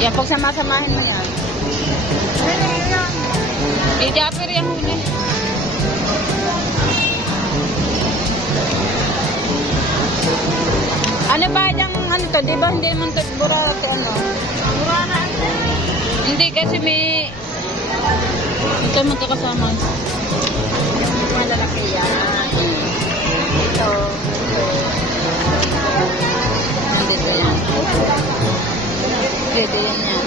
Yan, pag samasamahin mo yan. I-japper yan muna. Ano ba yung ano to? Di ba hindi naman to burate ano? Burate? Hindi kasi may... Ito mo ito kasama. Malalaki yan. Ito. Dito yan. Pwede yan yan.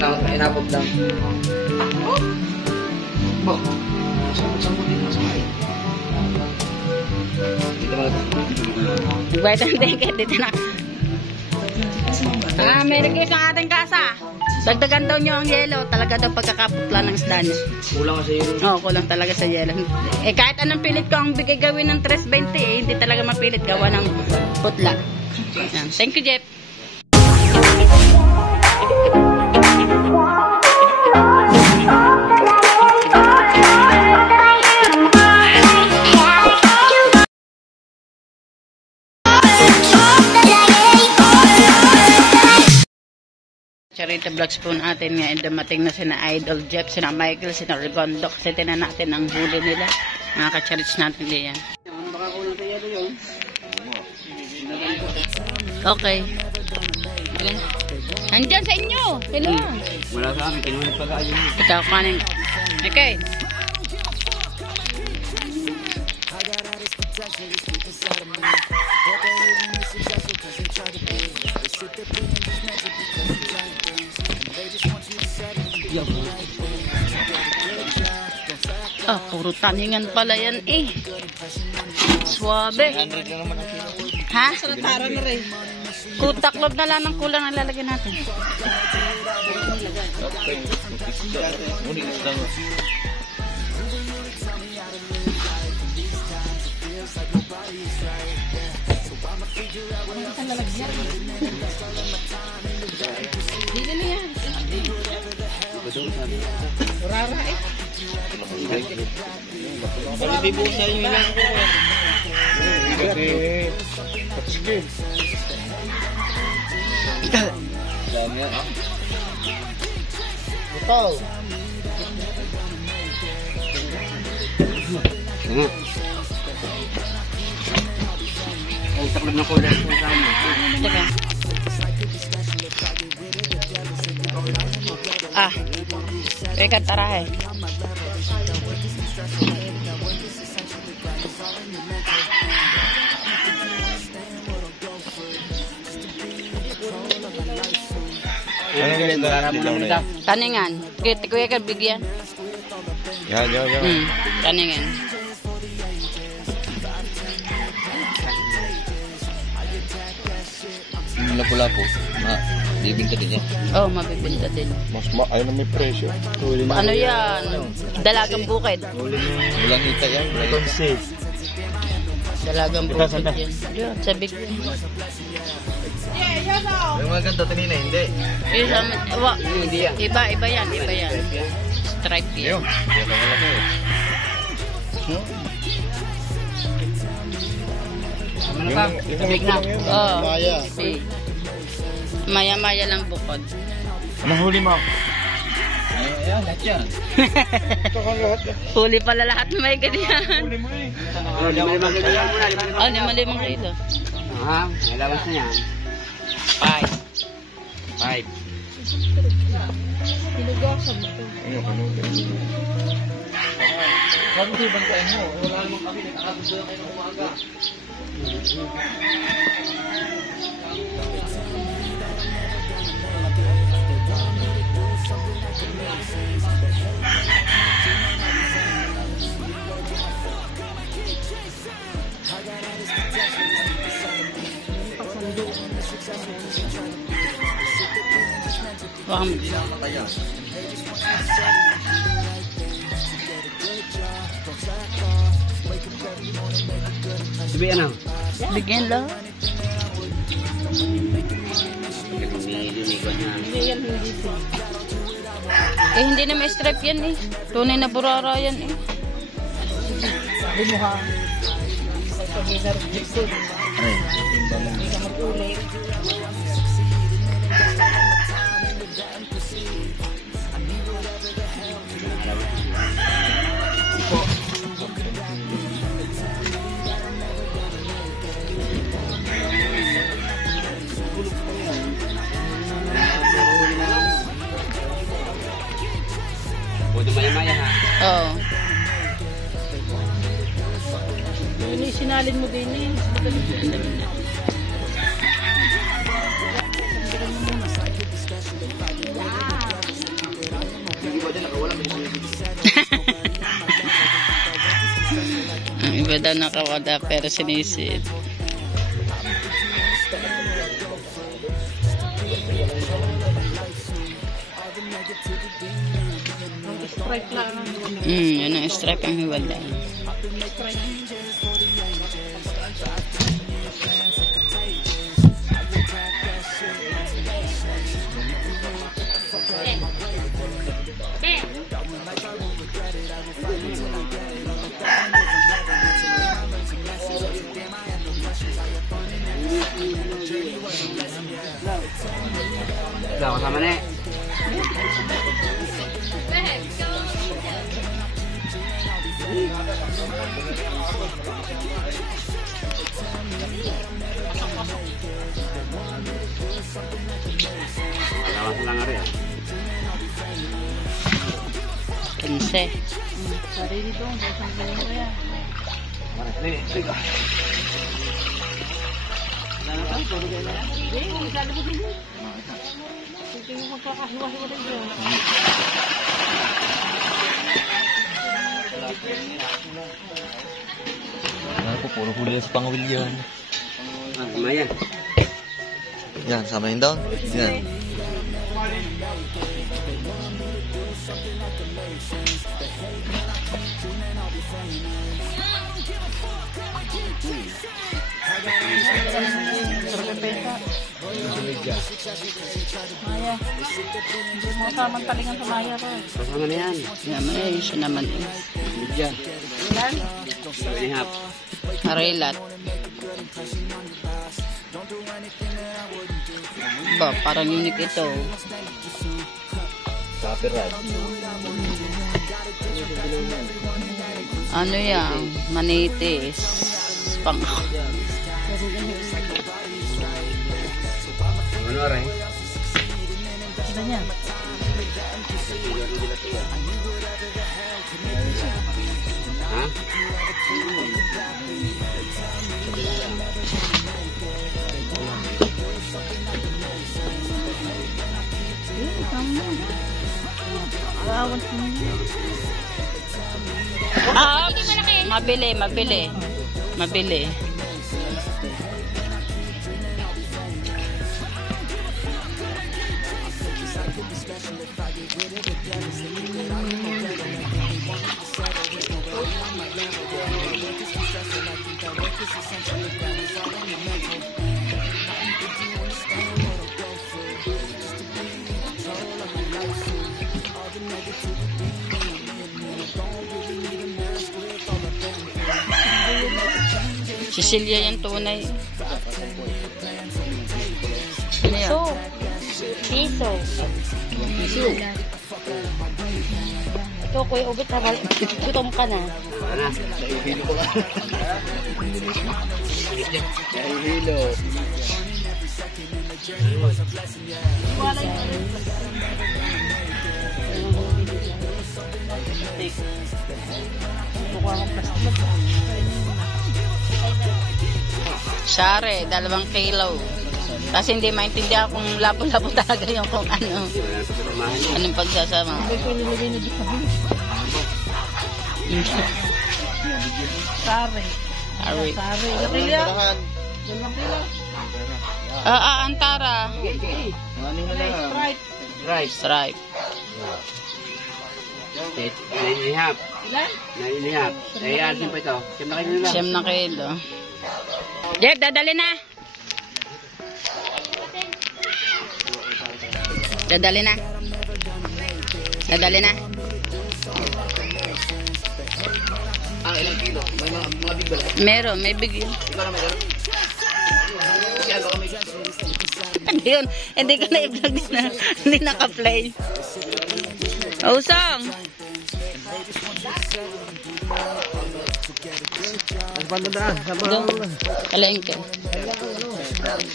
Ano, inabot lang. Bo, saan mo din masakay? Dito mo lang. Bite ang ticket dito na. May request ang ating kasa. Dagdagan daw nyo ang yelo. Talaga daw pagkakaputla ng isda niya. Kulang ka sa yelo. Oo, kulang talaga sa yelo. Eh kahit anong pilit ko ang bigay gawin ng 320 hindi talaga mapilit gawa ng putla. Yan. Thank you, Jeff. Charita vlogs po natin ngayon. Dumating na sina Idol Jeff, sina Michael, sina Regondo. Kasi tinan natin ang huli nila. Mga ka-charits natin diyan. Baka kulang sa yelo yun. Okay. Nandyan sa inyo. Hello. Wala sa amin, kinulit pa kayo. Ito, kanin. Okay. Puro taningan pala yan eh. Suwabe. 100 na naman ang kilo. Ha? Sanatara na rin. Kutaklob na lang ng kulang ang lalagyan natin. Ngunit lang. Dito na yan. Urara eh. Pwede bibusa yung ilang ko. Sige. Lang yan. Ito. Ay, taklog na kulay sa kanya. Teka. Teka, tara eh. Taningan. Kuya ka bigyan. Yan. Taningan. Lapu-lapu. Bibinta din yan. Oh, mabibinta din. Ayun na may presyo. Ano yan? Dalagang bukid. Walang hita yan. Dalagang bukid yan. Yan, sa big yan. Yung mga ganito, tinina, hindi. Hindi yan. Iba yan. Stripe yan. Hindi ka malaki. Ano ba? Big na. Oh. Maya lang bukod. Anong huli mo? Ayan, lahat yan. Huli pala lahat na may ganyan. Huli mo eh. 5 kilo lang muna. 5 kilo. Aha, may lawas na yan. 5. Pinugasan mo ito. Bakit yung bantayan mo? Wala namang kami, nakakatuloy kayo ng umaga. Bigyan na. Bigyan lang. Eh, hindi na may stripe yan eh. Tunay na burara yan eh. Hindi ka mag-ulit. Buto maya-maya ha. Oo. Yun yung sinalin mo din eh. Ang iba daw nakawala pero sinisid. Stripe lang. Yun ang stripe ang hiwala. Ikaw, kasama na eh. Tawa sila nga rin. 15. Sarili doon. Basang ganyan mo yan. Sige, magkakahiwa-hiwa rin yun. Ako, puro huli sa pangwil yan. Maya. Yan, sama yun down. Yan. Maya. Hindi mo samantalingan sa Maya pa. Kasama na yan. Naman eh, siya naman eh. Bigyan. Ilan? 2.5. Marilat. Ba, parang unique ito. Copyright. Ano yan? Manitis. Pang... Ano rin? Ilan yan? Ha? Awan ko niya. Mabili, mabili. Mabili. Cecilia yan tunay. Ano yan? Piso. Piso. Ito, kuya, ubit na. Gutom ka na. Ano? Hilo ko lang. Hilo. Mukha akong plastic. Sare, 2 kilo. Kasi hindi maintindihan kung labo-labo talaga yung kung ano. Anong pagsasama. Hindi ko nilagay na di kami. Sari. Ari. Sari. Lapilya. Antara. Sprite. Rice. Stripe. 9.5. Ilan? 9.5. Eh, asin pa ito. 10 na kayo nila. 7 na kilo. Jeff, dadali na. Dadali na. Dadali na. Ilang kilo? May mga big bala. Meron, may bigyan. Ikaw na meron? hindi yun. Hindi ko na i-vlog na. Hindi naka-play. Usong. Doon. Palengke.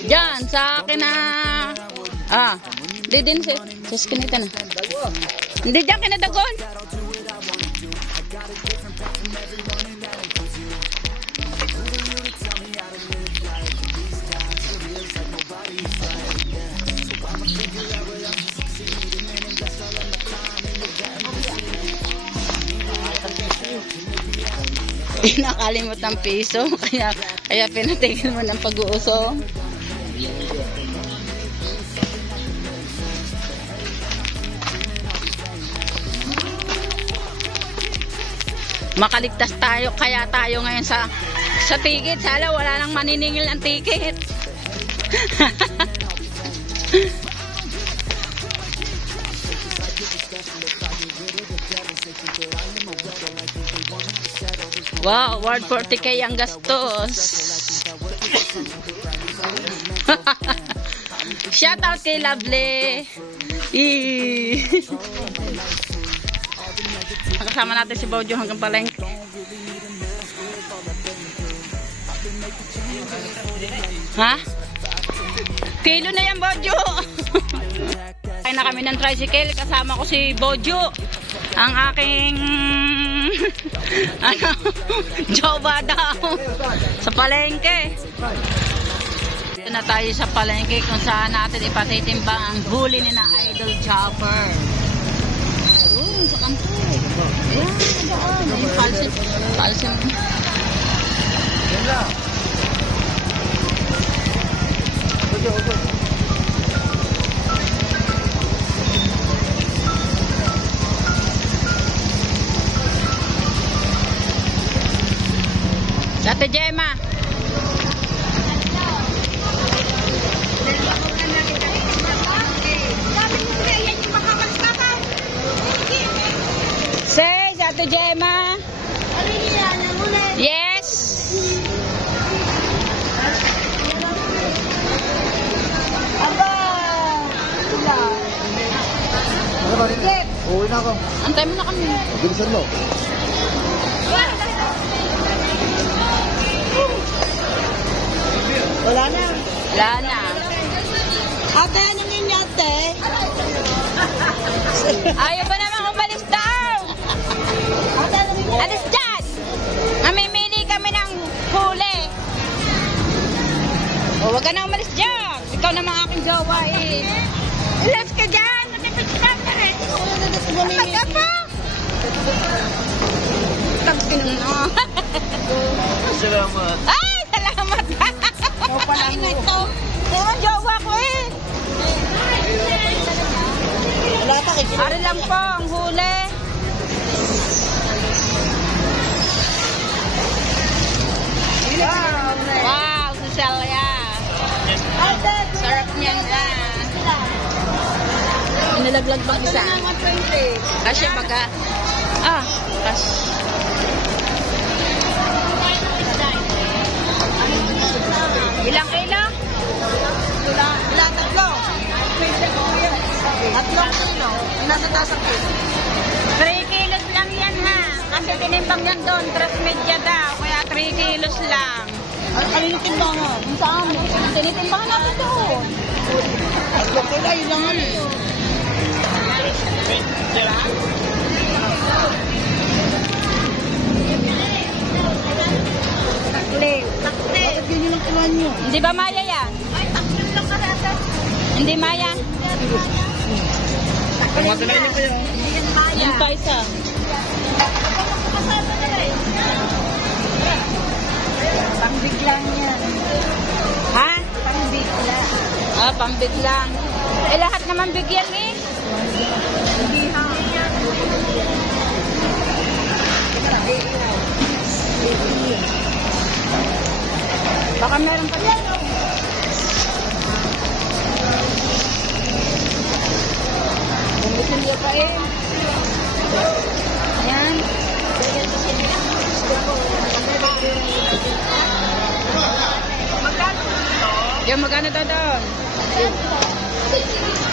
Diyan, sa akin na... Di din sa skinita na. Hindi dyan kinadagon. Nakalimot ng piso, kaya pinatigil mo ng pag-uusong. Makaligtas tayo, kaya tayo ngayon sa ticket. Sala, wala nang maniningil ng ticket. Wow, Ward 40K ang gastos. Shout out kay Lovely. Kasama natin si Bojo hanggang palengke. Ha? Kilo na yan, Bojo. Kaya na kami ng tricycle. Kasama ko si Bojo. Ang aking jowa daw sa palengke. Ito na tayo sa palengke kung saan natin ipatitimbang ang huli ni na Idol Chopper. Sa kanto. Yan, doon. Yung palsin. Yan lang. Ate Gemma. Say, Ate Gemma. Yes. Uwi na ako. Antay mo na kami. Bilisan mo. Wala na. Wala na. Ate, anong inyate? Ayaw ba naman umalis daw? Ate, anong inyate? Alis dyan! Namimili kami ng huli. O, wag ka na umalis dyan. Ikaw naman aking jowa eh. Alas ka dyan. Natipit ka rin. Kapag ka pa. Tagpin mo. Salamat. Ay, salamat. Ay, na ito. Ewan, jowa ko eh. Wala pa, Ari lang po ang huli. Wow, si Celia. Sarap niyan na. Inalaglag bang isa? Kasya baga. Kasya. Ilang kilo? Wala, tatlo. Tatlong kilo. Nasa tasang kilo. 3 kilos lang yan ha. Kasi tinimbang yan doon. 3 media daw. Kaya 3 kilos lang. Ano yung timbangan? Yung sa amin. Tinitimbangan natin doon. Tatlong kilo, yun lang ano yun. Bakit ganyan ang kuhan nyo? Hindi ba Maya yan? Ay, tatlong lang karata. Hindi Maya? Matalain niyo kayo. Yan, Maya. Yung pa isa. Kasama na rin. Pangbiglang yan. Ha? Pangbigla. Pambiglang. Eh lahat naman bigyan eh. Bihang. Baka meron pa dyan. Bumusin niya pa eh. Ayan. Magkano ito? Yung magkano daw doon?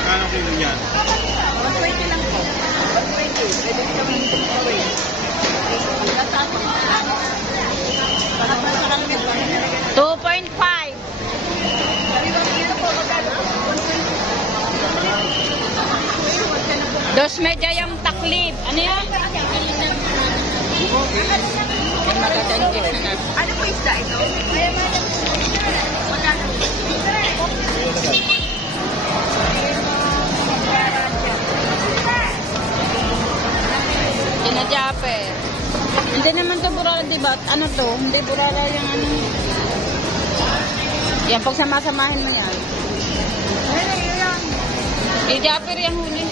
Kano kilo yan? 120 lang po. 120. Pwede kami away. Para pa sa kami. 2.5. Dos media yung taklib. Ano yan? Ay, maganda na. Ano po isda ito? Tinajape. Hindi naman to burara, diba? Ano to? Hindi burara yung ano. Yan, pag samasamahin mo yan. Tinajape rin ang huli.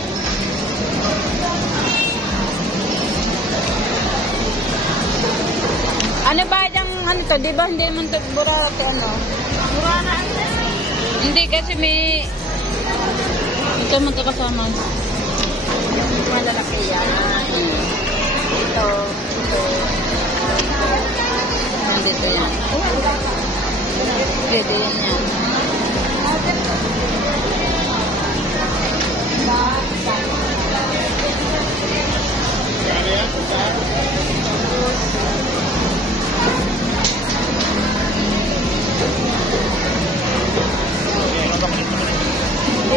Ano ba yung ano to? Diba hindi naman to burara to ano? Burara. Hindi kasi may... Ito magkakasama. Malalaki yan. Ito. Nandito yan. Pwede yan yan.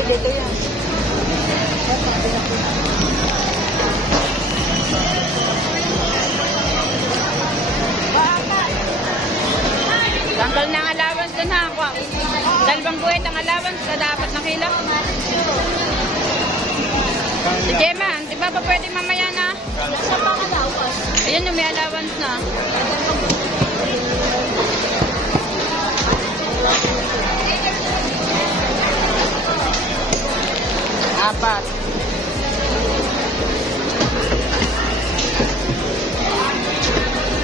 Dito yan. Tanggal na ang allowance dun ha. Dalawang buwet ang allowance na dapat na kilo. Si Gemma, di ba pwede mamaya na? Ayun yung may allowance na. Apat.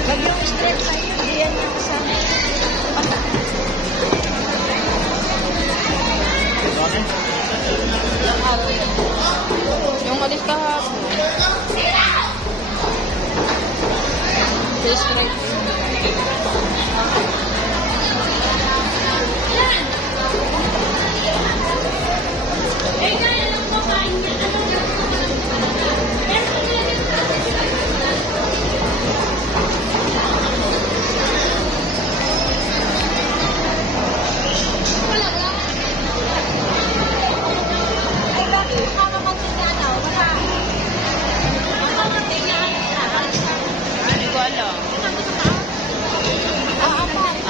Pag yung straight sa'yo, hindi yan yung kasama. Yung alis kahapon. Fish fry. Hindi ko alam.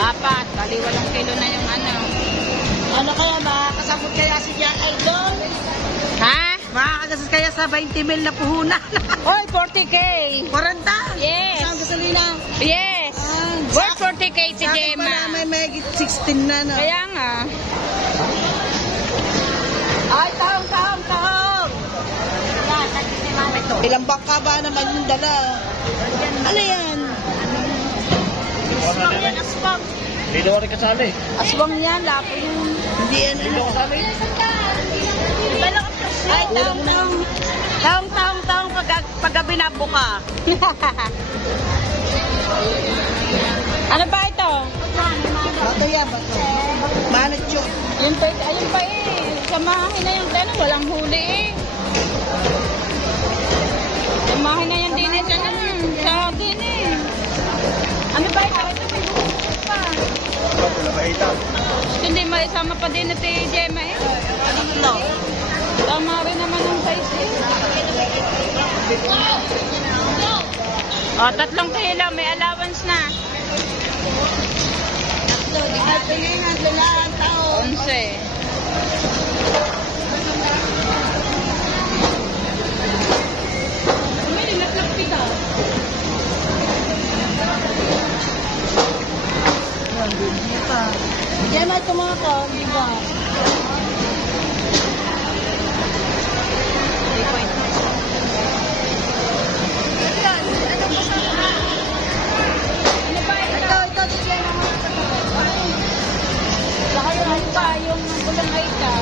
Apat. Bali 8 kilo na yung ano. Ano kaya, makakasabot kaya si Jack Idol? Ha? Makakasabot kaya sa 20 mil na puhunan. Oy, 40K. 40? Yes. Isang gasolina. Yes. Worth 40K si Sa akin Gemma. pala may megit 16 na, no? Kaya nga. Ay, taong. Ilang bangka ba naman yung dala? Ano yan? Aswang yan, aswang. Hindi daw rin kasali. Aswang yan, lapo yun. Hindi yan, ano. Ay, taong paggabi na buka. Ano ba ito? Bato yan, bato. Manot yun. Ayun pa eh. Samahin na yung ano, walang huli eh. Samahin na yung din eh. Sa din eh. Ano ba ito? Ito may huli pa. Hindi maisama pa din ito eh, Gemma eh. Ano? Tama rin naman ang size eh. O, 3 kilo. May allowance na. Ito yun ang dalaan tao. 11. Yan ay tumato, di ba? Ito, di yan naman. Saka yung pa, yung kulang ay ito.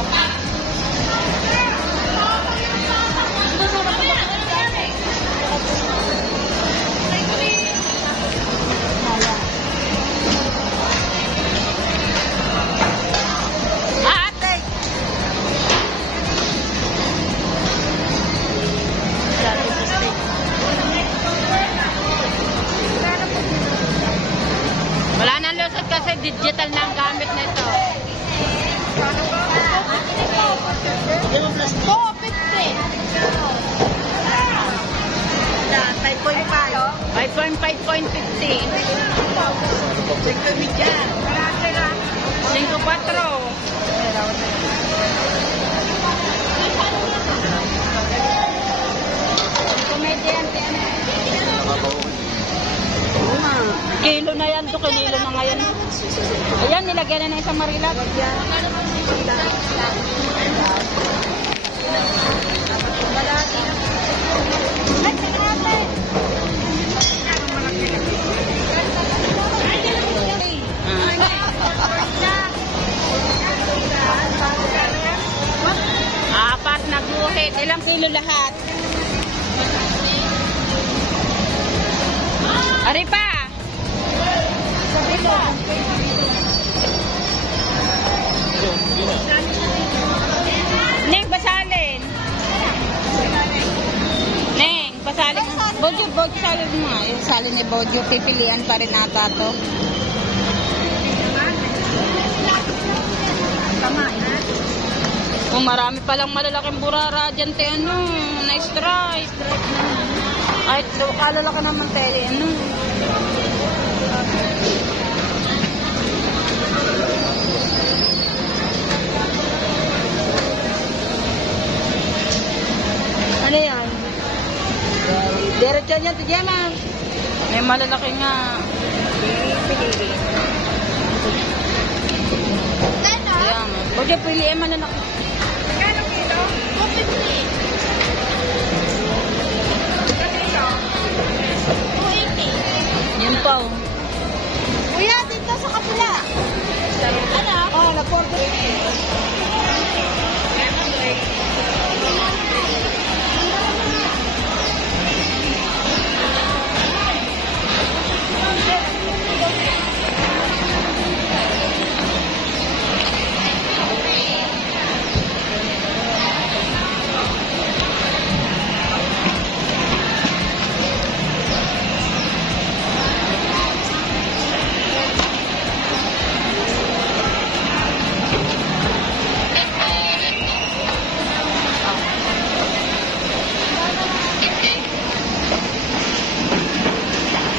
ticket nito? 5.5. Kilo na yan, to kinilo na ngayon. Ayan, nilagyan na ng isang marilat. Apat na guhit. Ilang kilo lahat? Ari pa! Neng, basalin. Neng, basalin. Bodyo, salin mo nga. Yung salin ni Bodyo, pipilian pa rin ata to. Oh, marami palang malalaking burara dyan, te, ano, na-stripe. Ay, kalalaki naman, te, ano. Ano yan? Diretso niya, te, Gemma. May malalaki nga. Ayan. Huwag yung piliin malalaki. Kano kilo? 250. Yan pa, oh. Kuya, dito sa kapila. Ano? Oh, na-order.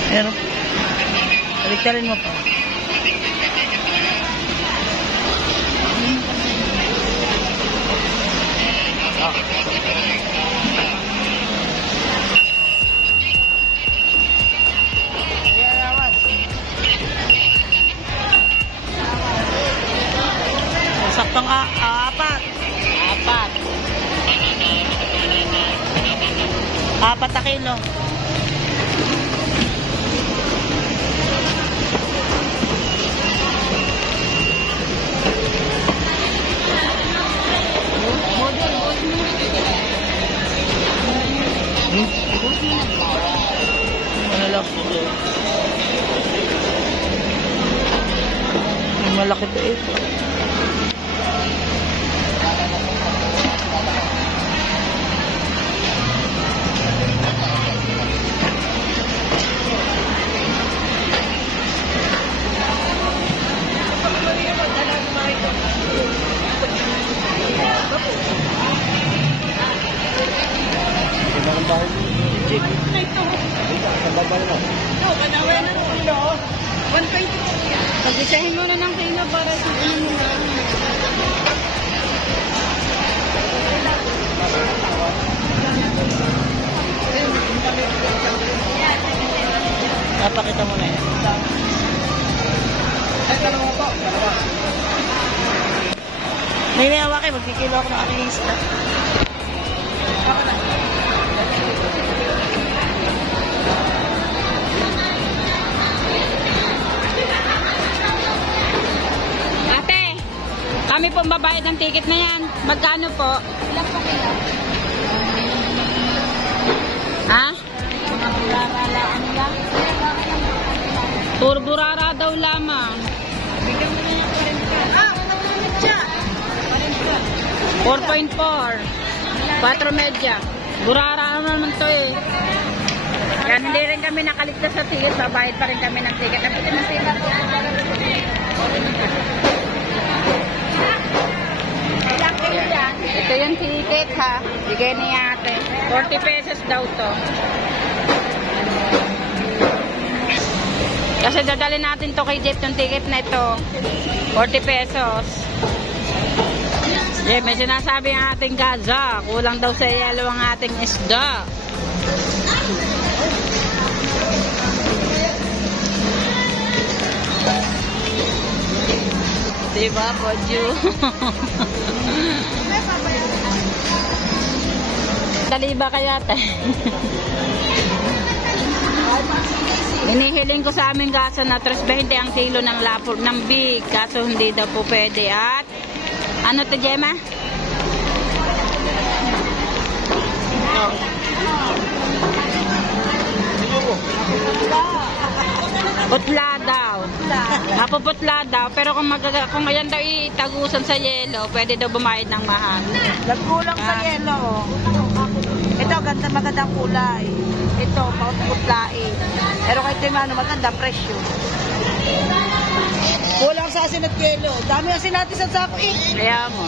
Pero, baliktarin mo pa. Saktong apat. Apat na kilo. Malaki to eh. Pag-isahin mo na ng kilo para sa ano mo na. Napakita mo na yan. May hawak eh, magkikilo ako ng aking lista. Kami pong babayad ng ticket na yan. Magkano po? Ilang po kilo? Ha? Mga burara lang lang? Puro burara daw lamang. Bigyan mo na yung 40. Ah, matulunit siya. 4.4. 4 medya. Burara naman to eh. Yan, hindi rin kami nakaligtas sa ticket. Babayad pa rin kami ng ticket. Nabuti ng ticket. Bigay ni ate. 40 pesos daw to. Kasi dadalhin natin to kay Jeff, yung ticket na ito. 40 pesos. Jeff, may sinasabi ang ating gaza. Kulang daw sa yelo ang ating isda. Diba, Podju? Dali ba kaya tayo? Hinihiling ko sa aming gaso na 3.20 ang kilo ng lapor ng big. Kaso hindi daw po pwede. At ano to, Gemma? Putla daw. Mapuputla daw. Pero kung ayan daw itagusan sa yelo, pwede daw bumayad ng mahal. Nagkulang sa yelo. Ito, magandang kulay. Ito, putlain. Pero kahit yung maganda, presyo. Kulang sa asin at yelo. Dami asin natin sa sako eh. Kaya mo.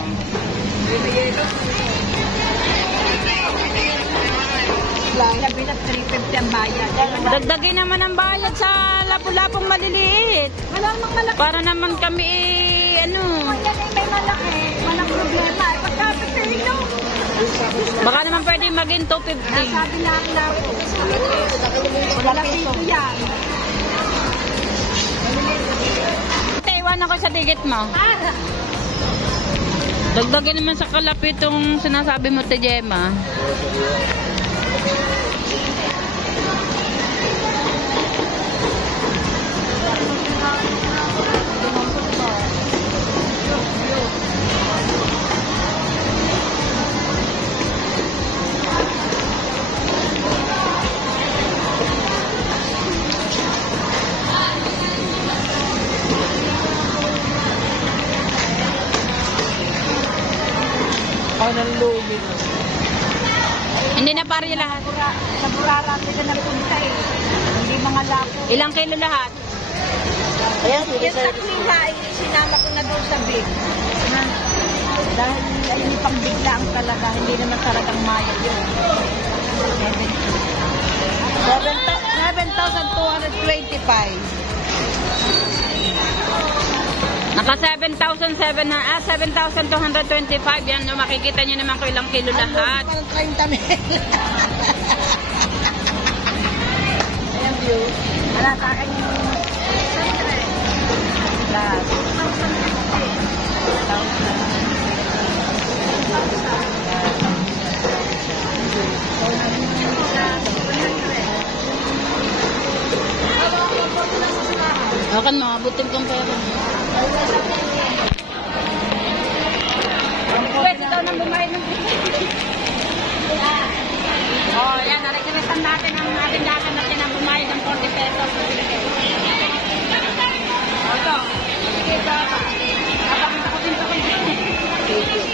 Labi na 350 ang bayad. Dagdagin naman ang bayad sa lapu-lapong maliliit. Wala namang malaki. Para naman kami, ano. Yan ay may malaki. Walang problema. Pagkapitilo. Baka naman pwede maging 250. Sabi na ang lapo. Wala piso yan. Iwan ako sa ticket mo. Dagdagin naman sa kalapit itong sinasabi mo, Tejema. Hindi na pare lahat. Sa Burara sila nagpunta eh. Hindi mga lapo. Ilang kilo lahat? Ayan, yung sa pila ay sinama ko na doon sa big. Dahil ay pang biglaan talaga. Hindi naman talagang mayat yun. 7,225. Naka 7,225. Yan, no, makikita nyo naman kung ilang kilo lahat. Parang 30 mil. Ayan view. Wala sa akin yung lahat. Akan makabutin kong pera. Pwede daw nang bumayad ng oh, yan. Narekiresan natin ang ating dakan natin ang bumayad ng 40 pesos. Ito. Ito. Napakita ko din ito kay 7,225.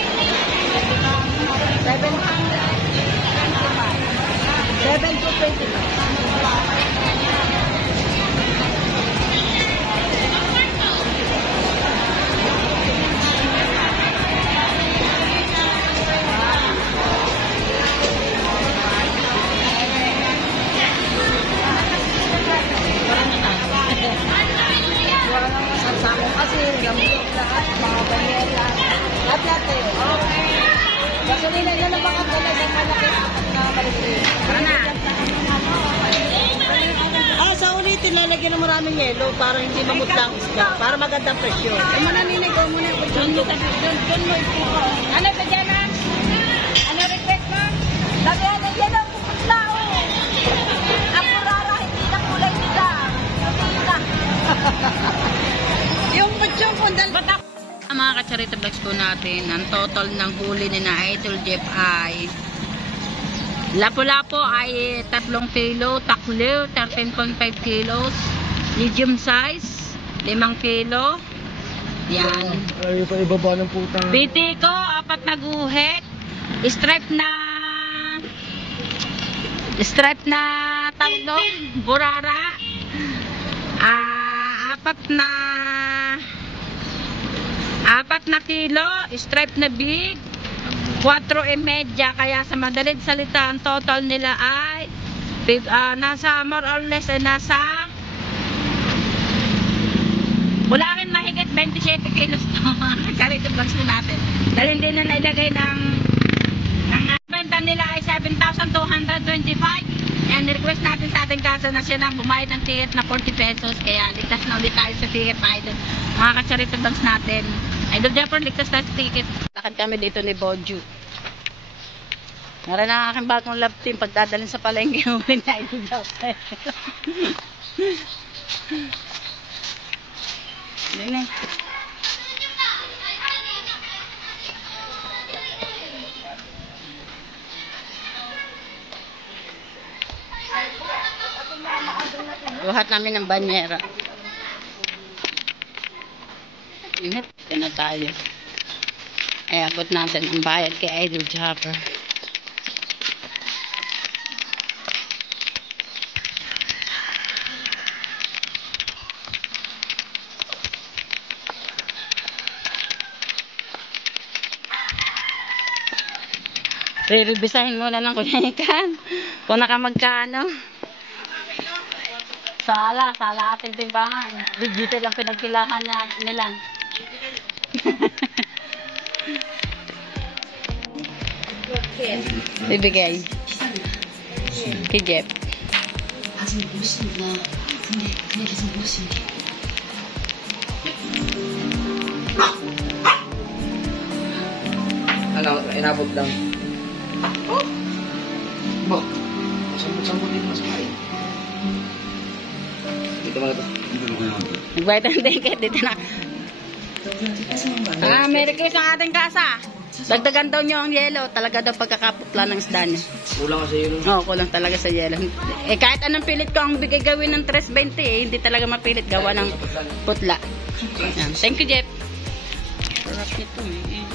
Gasolina na lang mga dala sa malaki na maliliit. Sa ulitin, lalagyan ng maraming yelo para hindi mamutlang isda. Para magandang presyo. Ay mo naninig ko muna yung presyo. Doon mo ito. Ano ba dyan ha? Ano request mo? Lagyan ng yelo ang puputla o. Ang Burara, hindi na kulay nila. Yung putsong kundal. Mga kacharita vlogs po natin, ang total ng huli ni na Idol Jeff ay lapu-lapo ay 3 kilo, takliw 13.5 kilos, medium size 5 kilo, yan. Ay, pa ibaba ng putang. Pitiko, 4 na guhit, stripe na talong, burara, 4 na kilo, stripe na big, 4:30. Kaya sa madaling salita, ang total nila ay nasa more or less ay nasa wala rin mahigit 27 kilos to. Charity vlogs na natin. Dahil hindi na nailagay ng benta nila ay 7,225. And request natin sa ating kaso na siya na bumayad ng ticket na 40 pesos. Kaya ligtas na ulit tayo sa ticket na idol. Mga ka-charity vlogs natin. Idol Japper, ligtas tayo sa ticket. Lakad kami dito ni Boju. Naran ang aking bagong love team pagdadalhin sa palengke ng huli na Idol Japper. Dine. Buhat namin ng banyera. Ingat, ito na tayo. Ay, abot natin ang bayad kay Idol Japper. Re-revisahin muna ng kunyakan. Kung nakamagkano. Sala ating timbangan. Digital ang pinagkilahan nila. Ibigay. Kay Jeff. Ano, inabot lang. Bo, masambot dito mas kain. Dito mga ito. Nagbayad ang ticket dito na. May request ang ating kasa. Dagdagan daw nyo ang yelo. Talaga daw pagkakaputla ng isda niya. Kulang kasi yun. Oo, kulang talaga sa yelo. Kahit anong pilit ko ang bigay gawin ng 320 hindi talaga mapilit gawa ng putla. Yan. Thank you, Jeff. Sarap nito eh.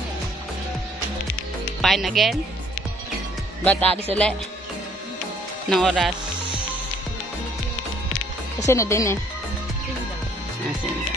Fine again. Ba't alis ulit? Ng oras. Kasi na din eh. Sinda.